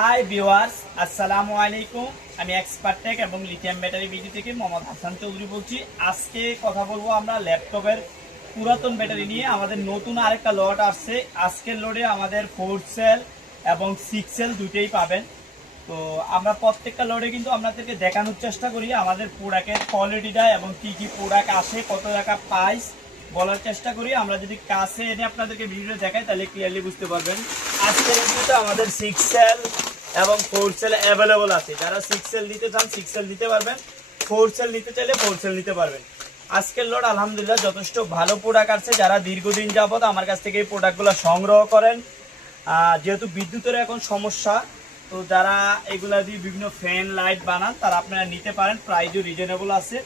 Hi viewers, আসসালামু আলাইকুম। আমি এক্সপার্ট টেক এবং লিথিয়াম ব্যাটারি ভিডিও থেকে মোহাম্মদ হাসান চৌধুরী বলছি। আজকে কথা বলবো আমরা ল্যাপটপের পুরাতন ব্যাটারি নিয়ে। আমাদের নতুন আরেকটা লট আসছে। আজকের লোডে আমাদের 4 সেল এবং 6 সেল দুটোই পাবেন। তো আমরা প্রত্যেকটা লটে কিন্তু আপনাদেরকে দেখানোর চেষ্টা করি আমাদের প্রোডাক্টের কোয়ালিটিটা এবং কি কি প্রোডাক্ট আসে, কত টাকা প্রাইস বলার চেষ্টা করি। আমরা যদি কাছে এনে আপনাদেরকে ভিডিও দেখাই তাহলে ক্লিয়ারলি বুঝতে পারবেন। আজকের ভিডিওতে আমাদের 6 সেল এবং 4 সেল অ্যাভেলেবল আছে। যারা 6 সেল নিতে চান 6 সেল নিতে পারবেন, 4 সেল নিতে চাইলে 4 সেল নিতে পারবেন। আজকের লট আলহামদুলিল্লাহ যথেষ্ট ভালো প্রোডাক্ট আছে। যারা দীর্ঘদিন যাবত আমার কাছ থেকে এই প্রোডাক্টগুলো সংগ্রহ করেন, যেহেতু বিদ্যুতের এখন সমস্যা, তো যারা এগুলা দিয়ে বিভিন্ন ফ্যান লাইট বানান তারা আপনারা নিতে পারেন। প্রাইসও রিজনেবল আছে।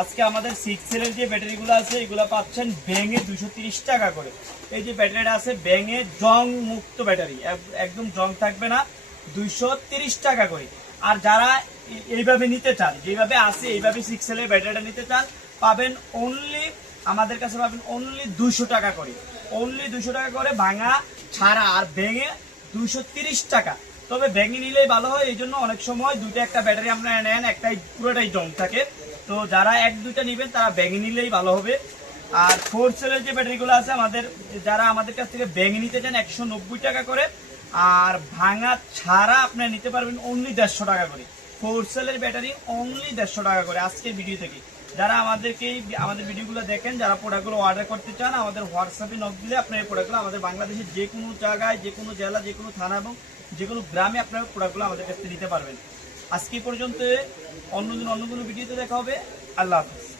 আজকে আমাদের 6 সেলের যে ব্যাটারিগুলো আছে এগুলো পাচ্ছেন ভেঙে 230 টাকা করে। এই যে ব্যাটারিটা আছে ভেঙে জং মুক্ত ব্যাটারি, একদম জং থাকবে না, 230 টাকা করে। আর যারা এইভাবে নিতে চান, যেভাবে আছে এইভাবে 6 সেলের ব্যাটারিটা নিতে চান, পাবেন অনলি আমাদের কাছে পাবেন অনলি 200 টাকা করে। অনলি 200 টাকা করে ভাঙা ছাড়া, আর ভেঙে 230 টাকা। তবে ভেঙে নিলেই ভালো হয়, এই জন্য অনেক সময় দুটো একটা ব্যাটারি আপনারা নেন, একটাই পুরোটাই জং থাকে। তো যারা এক দুইটা নেবেন তারা ভেঙে নিলেই ভালো হবে। আর 4 সেলের যে ব্যাটারিগুলো আছে আমাদের, যারা আমাদের কাছ থেকে ভেঙে নিতে চান 190 টাকা করে, আর ভাঙা ছাড়া আপনারা নিতে পারবেন অনলি 150 টাকা করে। 4 সেলের ব্যাটারি অনলি 150 টাকা করে আজকের ভিডিও থেকে। যারা আমাদের ভিডিওগুলো দেখেন, যারা প্রোডাক্টগুলো অর্ডার করতে চান, আমাদের হোয়াটসঅ্যাপে নক দিলে আপনার এই প্রোডাক্টগুলো আমাদের বাংলাদেশের যে কোনো জায়গায়, যে কোনো জেলা, যে কোনো থানা এবং যে কোনো গ্রামে আপনার প্রোডাক্টগুলো আমাদের কাছ থেকে নিতে পারবেন। আজকে পর্যন্ত, অন্য কোনো ভিডিওতে দেখা হবে। আল্লাহ হাফেজ।